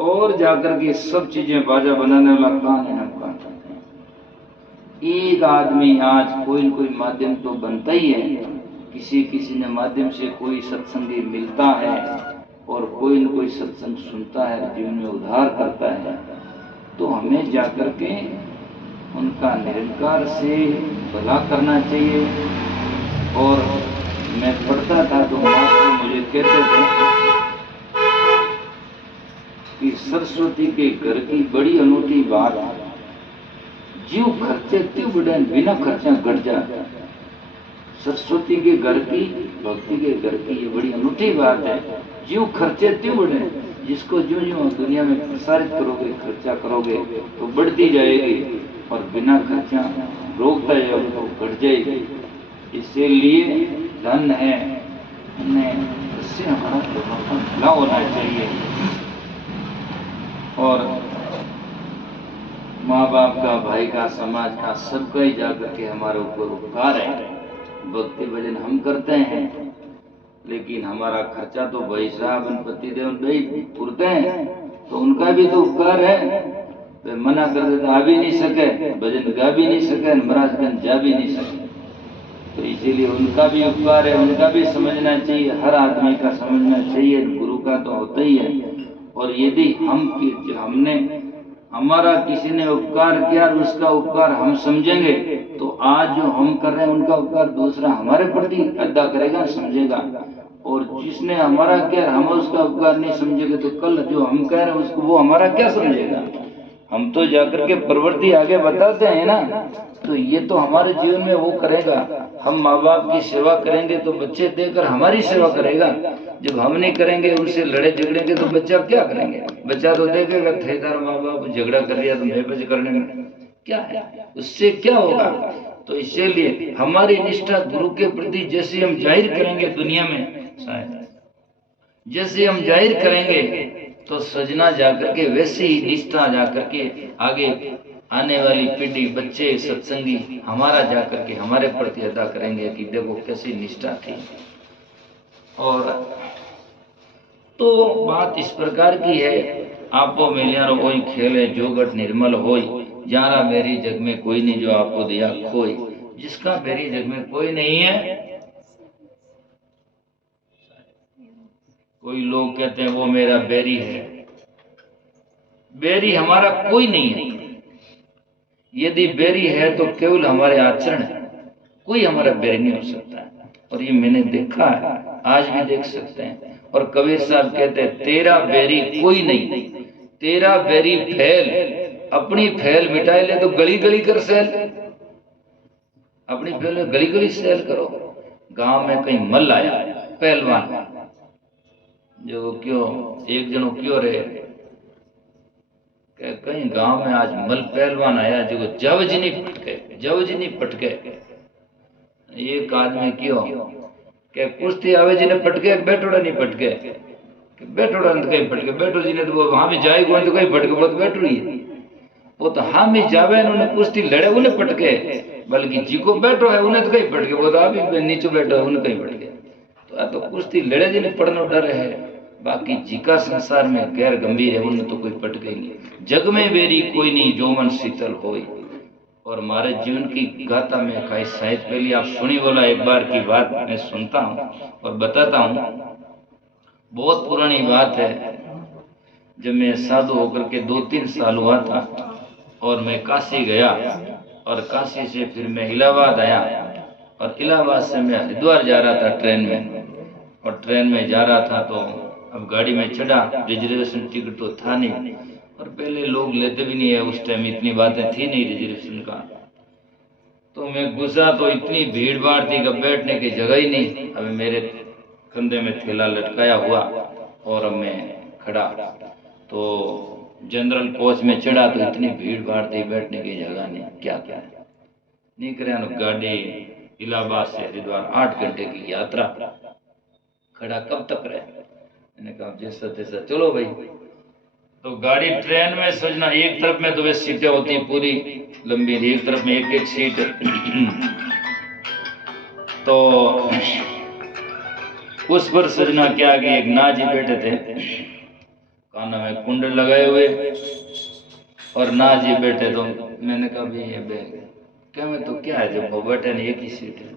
और जाकर के सब चीजें बाजा बनाने वाला कान है, हम कान करते हैं। एक आदमी आज कोई न कोई माध्यम तो बनता ही है, किसी किसी ने माध्यम से कोई सत्संगी मिलता है और कोई न कोई सत्संग सुनता है, जीवन में उद्धार करता है। तो हमें जाकर के उनका निरंकार से भला करना चाहिए। और मैं पढ़ता था तो महात्मा मुझे कहते थे कि सरस्वती के घर की बड़ी अनूठी बात, जीव खर्चे क्यों बढ़े बिना खर्चा घट जाता। सरस्वती के घर की, भक्ति के घर की ये बड़ी अनूठी बात है। जीव खर्चे क्यों बढ़े, जिसको जो जो दुनिया में प्रसारित करोगे, खर्चा करोगे तो बढ़ती जाएगी, और बिना खर्चा रोकता जाओगे तो घट जाएगी। इसीलिए धन है, इससे हमारा भला होना चाहिए। और माँ बाप का, भाई का, समाज का, सबका ही जाकर के हमारे ऊपर उपकार है। भक्ति भजन हम करते हैं, लेकिन हमारा खर्चा तो भाई साहब पति देव भाई पूरते हैं, तो उनका भी तो उपकार है। वे मना कर देते, आ भी नहीं सके, भजन गा भी नहीं सके, महाराजगंज जा भी नहीं सके, तो इसीलिए उनका भी उपकार है, उनका भी समझना चाहिए। हर आदमी का समझना चाहिए, गुरु का तो होता ही है। और यदि हमने हमारा किसी ने उपकार किया और उसका उपकार हम समझेंगे, तो आज जो हम कर रहे हैं उनका उपकार दूसरा हमारे प्रति अदा करेगा, समझेगा। और जिसने हमारा किया हम उसका उपकार नहीं समझेंगे, तो कल जो हम कह रहे हैं उसको वो हमारा क्या समझेगा। हम तो जाकर के प्रवृत्ति आगे बताते हैं ना, तो ये तो हमारे जीवन में वो करेगा। हम माँ बाप की सेवा करेंगे तो बच्चे देकर हमारी सेवा करेगा। जब हम नहीं करेंगे, उनसे लड़े झगड़ेंगे, तो बच्चा क्या करेंगे। बच्चा तो देखेगा ठेकेदार माँ बाप झगड़ा कर रहा, तो मैं बच करने में क्या है, उससे क्या होगा। तो इसीलिए हमारी निष्ठा गुरु के प्रति जैसे हम जाहिर करेंगे दुनिया में, शायद जैसे हम जाहिर करेंगे, तो सजना जाकर के वैसे ही निष्ठा जाकर के आगे आने वाली पीढ़ी, बच्चे, सत्संगी हमारा जाकर के हमारे प्रति अदा करेंगे कि देखो कैसी निष्ठा थी। और तो बात इस प्रकार की है, आपो मिलियारो कोई खेले जोगट निर्मल होई, जाना मेरी जग में कोई नहीं जो आपको दिया खोई। जिसका मेरी जग में कोई नहीं है, कोई लोग कहते हैं वो मेरा बैरी है। बैरी हमारा कोई नहीं है। यदि बैरी है तो केवल हमारे आचरण है, कोई हमारा बैरी नहीं हो सकता। और ये मैंने देखा है, आज भी देख सकते हैं। और कबीर साहब कहते हैं तेरा बैरी कोई नहीं, तेरा बैरी फैल, अपनी फैल मिटाए ले तो गली गली कर सेल, अपनी फैल में गली गली सेल करो। गांव में कहीं मल आया पहलवान, जो क्यों एक जनो क्यों रहे, कहीं गांव में आज मल पहलवान आया जो जवज नहीं पटके। एक आदमी क्यों के कुश्ती आवे जी ने पटके, बैठोड़ा नहीं पटके, बैठोड़ा ने कहीं पटके, बैठो जी ने तो वो हामी जाएगा तो कहीं पटके, वो तो बैठो ही है, वो तो हामी जावे उन्हें कुश्ती लड़े उन्हें पटके, बल्कि जी को बैठो है उन्हें तो कहीं पटके, वो तो अभी नीचे बैठो है उन्हें कहीं पटके। तो कुश्ती लड़े जी ने पढ़ना डर है, बाकी जी का संसार में गैर गंभीर है, उन्हें तो कोई पटके नहीं। जग में बेरी कोई नहीं जो मन शीतल होई। और हमारे जीवन की गाथा में कई शायद पहले आप सुनी बोला, एक बार की बात मैं सुनता हूँ और बताता हूँ। बहुत पुरानी बात है, जब मैं साधु होकर के 2-3 साल हुआ था और मैं काशी गया, और काशी से फिर मैं इलाहाबाद आया, और इलाहाबाद से मैं हरिद्वार जा रहा था ट्रेन में। और ट्रेन में जा रहा था तो अब गाड़ी में चढ़ा, रिजर्वेशन टिकट तो था नहीं, और पहले लोग लेते भी नहीं है, उस टाइम इतनी बातें थी नहीं रिजर्वेशन का। तो मैं घुसा तो इतनी भीड़ भाड़ थी कि बैठने की जगह ही नहीं। अब मेरे कंधे में थैला लटकाया हुआ और अब मैं खड़ा, तो जनरल कोच में चढ़ा तो इतनी भीड़ भाड़ थी, बैठने की जगह नहीं। क्या क्या नहीं करे, गाड़ी इलाहाबाद से हरिद्वार 8 घंटे की यात्रा, खड़ा कब तक रहे। मैंने कहा जैसा तैसा चलो भाई। तो गाड़ी ट्रेन में सोचना, एक तरफ में तो वे सीटें होती पूरी लंबी, एक तरफ में एक सीट तो उस पर सजना क्या कि एक नाजी बैठे थे, कानों में कुंडल लगाए हुए और ना जी बैठे। तो मैंने कहा भाई ये क्या मैं तो क्या है, जब वो बैठे नहीं एक ही सीट है।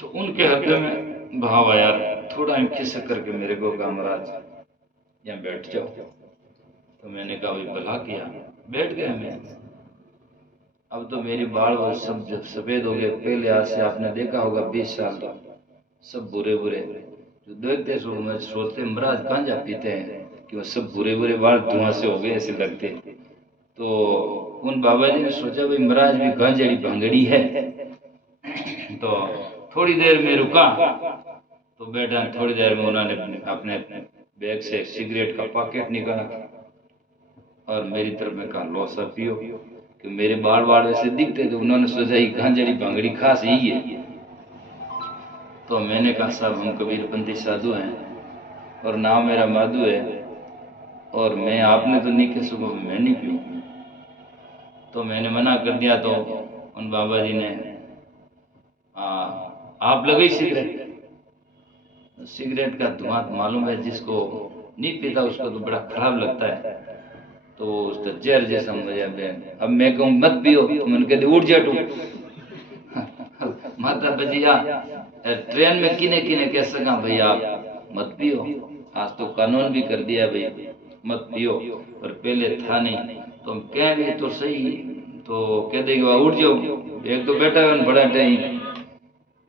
तो उनके हृदय में भाव आया, थोड़ा खिसक करके मेरे को कहा महाराज यहाँ बैठ जाओ। तो मैंने कहा भाई भला किया, बैठ गया मैं। अब तो मेरी बाल वो सब जब सफेद हो गए, पहले आज से आपने देखा होगा 20 साल तो सब बुरे बुरे जो देखते सोचते महाराज गांजा पीते हैं कि वो सब बुरे बुरे बाल धुआं से हो गए ऐसे लगते। तो उन बाबा जी ने सोचा भाई महाराज भी गांजेड़ी भांगड़ी है। तो थोड़ी देर में रुका तो बैठा, थोड़ी देर में उन्होंने अपने बैग से सिगरेट का पैकेट निकाला और मेरी तरफ में कहा लो सा पियो, कि मेरे बाल बाल वैसे दिखते थे। उन्होंने सोचा ये गांजेड़ी भांगड़ी खास यही है। तो मैंने कहा साहब हम कबीरपंथी साधु हैं और नाम मेरा माधु है और मैं आपने तो नहीं कह सको मैं नहीं पीऊँ। तो मैंने मना कर दिया। तो उन बाबा जी ने आप लगे सिगरेट। सिगरेट का धुआं मालूम है, जिसको नहीं पीता उसको तो बड़ा खराब लगता है, तो उसका जहर जैसा मजा बहन। अब मैं कहूँ मत पियो तो मन कहते उठ जा तू माता बजिया ट्रेन में किने किने कह सका भाई आप मत पियो, आज तो कानून भी कर दिया भाई मत पियो, और पहले था नहीं। तो हम कह भी तो सही, तो कह देगा उठ जाओ, एक तो बैठा हुआ बड़ा टाइम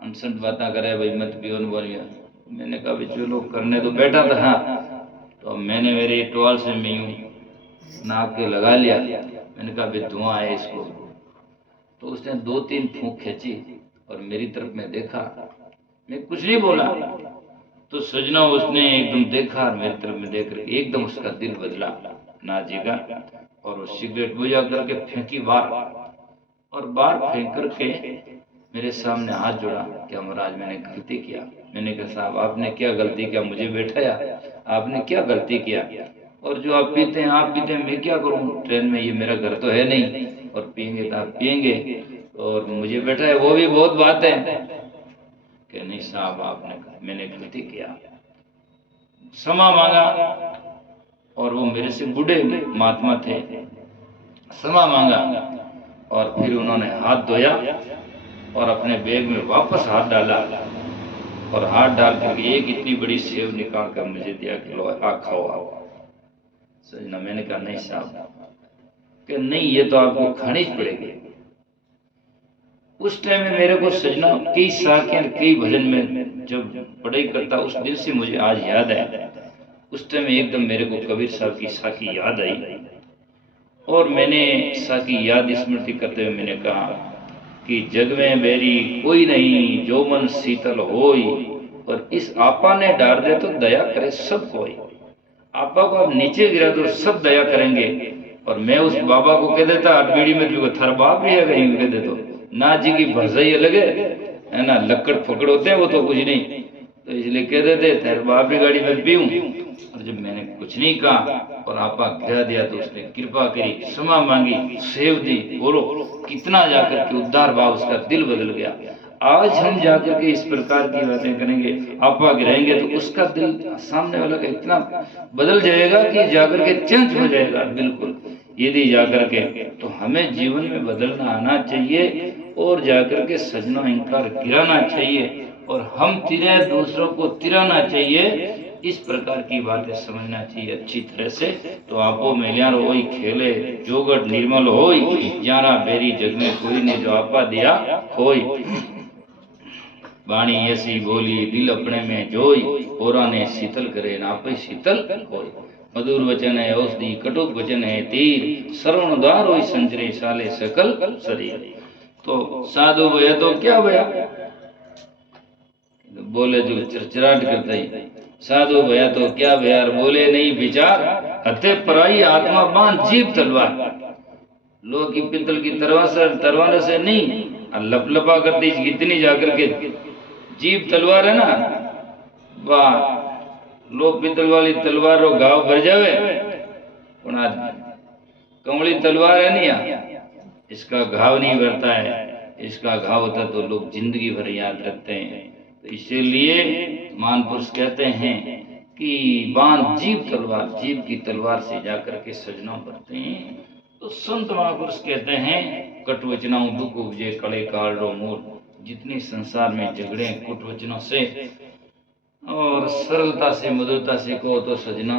अनसंट बातें करे भाई मत पियो न बोलिया। मैंने कहा भाई चलो करने तो बैठा था। हाँ तो मैंने मेरी टोल से मैं यूं नाक के लगा लिया। मैंने कहा भाई धुआं है इसको। तो उसने 2-3 फूंक खींची और मेरी तरफ में देखा, मैं कुछ नहीं बोला। तो सजना उसने एकदम देखा और मेरी तरफ में देख कर एकदम उसका दिल बदला ना जीगा, और वो सिगरेट बुझा करके फेंकी बार, और बार फेंक करके मेरे सामने हाथ जोड़ा। क्या महाराज मैंने गलती किया? मैंने कहा साहब आपने क्या गलती किया, मुझे बैठाया, आपने क्या गलती किया? और जो आप पीते हैं आप पीते हैं, मैं क्या करूं ट्रेन में, ये मेरा घर तो है नहीं, और पियेंगे तो आप पियेंगे और मुझे बैठा है वो भी बहुत बात है। कि नहीं साहब आपने, मैंने गलती किया, क्षमा मांगा। और वो मेरे से बूढ़े महात्मा थे, क्षमा मांगा और फिर उन्होंने हाथ धोया और अपने बैग में वापस हाथ डाला और हाथ डाल करके एक इतनी बड़ी सेव निकाल कर मुझे दिया कि लो आ खाओ आप। सजना मैंने कहा नहीं साहब, कि नहीं ये तो आपको खानी ही पड़ेगी। उस टाइम में मेरे को सजना कई साखियां कई भजन में जब पढ़ाई करता उस दिन से मुझे आज याद है। उस टाइम में एकदम मेरे को कबीर साहब की साखी याद आई और मैंने साखी याद स्मृति करते हुए मैंने कहा कि जग में मेरी कोई नहीं जो मन शीतल होई, और इस आपा ने डार दे तो दया करे सब कोई। आपा को आप नीचे गिरा तो सब दया करेंगे। और मैं उस बाबा को कह देता बीड़ी में जो थर बाप भी है कहीं कह दे तो ना जी की भरसई अलग है ना, लक्कड़ फकड़ होते हैं वो तो कुछ नहीं, तो इसलिए कह देते थर बाप की गाड़ी में पीऊं। और जब मैंने कुछ नहीं कहा और आपा गिरा दिया तो उसने कृपा करी, क्षमा मांगी, सेव दी। बोलो कितना जाकर के उद्धार भाव उसका दिल बदल गया। आज हम जाकर के इस प्रकार की बातें करेंगे, आपा गिराएंगे तो उसका दिल सामने वाला का इतना बदल जाएगा कि जाकर के चेंज हो जाएगा बिल्कुल। यदि जाकर के तो हमें जीवन में बदलना आना चाहिए और जाकर के सजना अहंकार गिराना चाहिए और हम तिरे दूसरों को तिराना चाहिए। इस प्रकार की बातें समझना चाहिए अच्छी तरह से। तो आपो मेलियार होई खेले जोगट निर्मल होई, जाना बेरी जग में कोई ने जो आपा दिया खोई। वाणी ऐसी बोली दिल अपने में जोई, होरा ने शीतल करे नापे शीतल होई। मधुर वचन है औषधि कटुक वचन है तीर, श्रवण द्वार होई संजरे साले सकल शरीर। तो साधु भया तो क्या भया, बोले जो चरचराट करते ही साधु भया तो क्या भया, बोले नहीं विचार हते पराई आत्मा बांध जीव तलवार। लोह की पित्तल की तलवार से नहीं, लपलपा करती कितनी जाकर के जीव तलवार है ना, वाह लोह पित्तल वाली तलवार रो घाव भर जावे, कमली तलवार है नहीं इसका घाव नहीं भरता है, इसका घाव होता तो लोग जिंदगी भर याद रखते हैं। तो इसीलिए महान पुरुष कहते हैं कि बांध जीव तलवार, जीव की तलवार से जाकर के सजना बनते हैं। तो संत महापुरुष कहते हैं कटवचनाओं दुख उपजे कड़े काल रो मूल। जितने संसार में झगड़े कुटवचनों से और सरलता से मधुरता से कहो तो सजना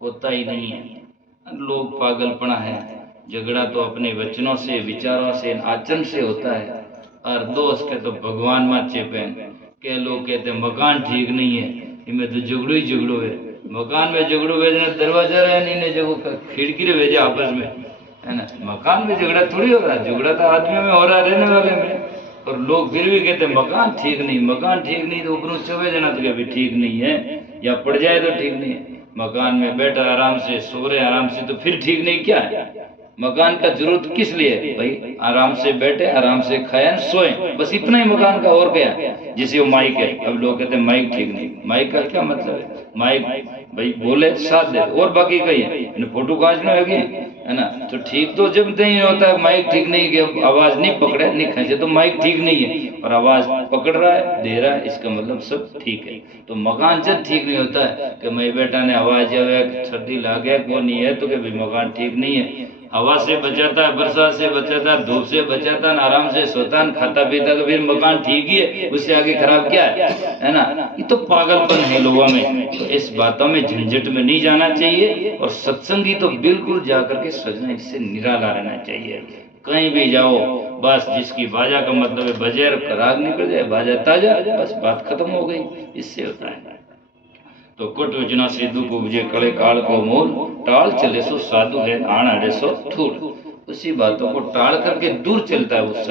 होता ही नहीं है। लोग पागलपना है, झगड़ा तो अपने वचनों से, विचारों से, आचरण से होता है। और दोस्त के तो भगवान मत चेपे के लोग कहते मकान ठीक नहीं है, इनमें तो झगड़ो ही झगड़ो है। मकान में झगड़ो भेजना दरवाजा रहे नहीं जगह खिड़की रे भेजे आपस में, है ना। मकान में झगड़ा थोड़ी हो रहा है, झगड़ा तो आदमी में हो रहा है, रहने वाले में। और लोग फिर भी कहते मकान ठीक नहीं, मकान ठीक नहीं, तो ऊपर चौबे जना तो कभी ठीक नहीं है, या पड़ जाए तो ठीक नहीं है। मकान में बैठा आराम से सो रहे आराम से, तो फिर ठीक नहीं क्या है। मकान का जरूरत किस लिए भाई, आराम से बैठे, आराम से खाएं, सोएं, बस इतना ही मकान का। और क्या, जैसे वो माइक है, अब लोग कहते हैं माइक ठीक नहीं। माइक का क्या मतलब है, माइक भाई बोले साथ दे, और बाकी कही है फोटो कांचना है ना। तो ठीक तो जब नहीं होता है, माइक ठीक नहीं कि आवाज नहीं पकड़े नहीं खींचे, तो माइक ठीक नहीं है, और आवाज पकड़ रहा है, दे रहा है, इसका मतलब सब ठीक है। तो मकान जब ठीक नहीं होता है कि मैं बेटा ने आवाज सर्दी ला गया को नहीं है, तो कि भाई मकान ठीक नहीं है। हवा से बचाता है, बरसात से बचाता है, धूप से बचाता है, आराम से सोता है, खाता पीता, तो फिर मकान ठीक ही है, उससे आगे खराब क्या है ना। ये तो पागलपन है लोगों में। तो इस बातों में झंझट में नहीं जाना चाहिए, और सत्संगी तो बिल्कुल जाकर के सजना, इससे निराला रहना चाहिए। कहीं भी जाओ बस जिसकी बाजा का मतलब है बजैर राग निकल जाए, बाजा ताजा, बस बात खत्म हो गई, इससे होता है। तो कुट वचना से दुख उपजे कड़े काल को मोल, टाल चले सो साधु है आण अड़े सो थूल। उसी बातों को टाल करके दूर चलता है वो